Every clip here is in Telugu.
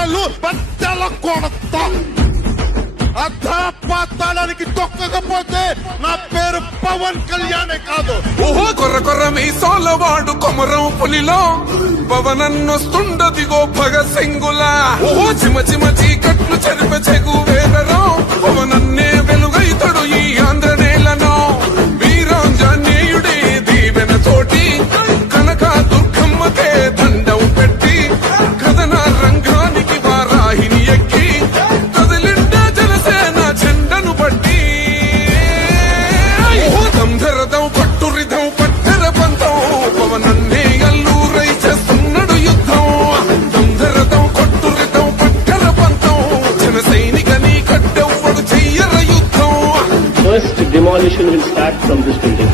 ఛానళ్ళు బద్దల కొడతా. అధాపాతాళానికి తొక్కకపోతే నా పేరు పవన్ కళ్యాణే కాదు. ఓహో కొర్ర కొర్ర మీ సోలవాడు కొమరం పులిలో పవనన్నొస్తుండదిగో భగత్ సింగులా. ఓహో చిమ చిమ చీకట్లు చెరిప చెగు వేదరో పవనన్నే వెలుగైతడు ఈ ఆంధ్ర నేలను. వీరాంజనేయుడే దీవెన తోటి కనక దుర్గమ్మకే దండం పెట్టి కథన రంగానికి వారాహిని ఎక్కి కదిలిండే జనసేన చెండను బట్టి. దంధరదం పట్టురిధం పట్టర పంతం పవనన్నే అల్లూరై చేస్తున్నాడు యుద్ధం. దంధరదం కొట్టురిధం పట్టర పంతం జన సైనిక నీ కట్టెవ్వడు చెయ్యర యుద్ధం. First demolition will start from this building.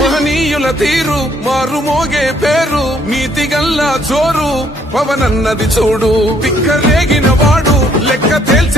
మహనీయుల తీరు మారుమోగే పేరు నీతిగల్లా జోరు పవనన్నది చూడు. పిక్కరేగిన వాడు లెక్క తేల్చి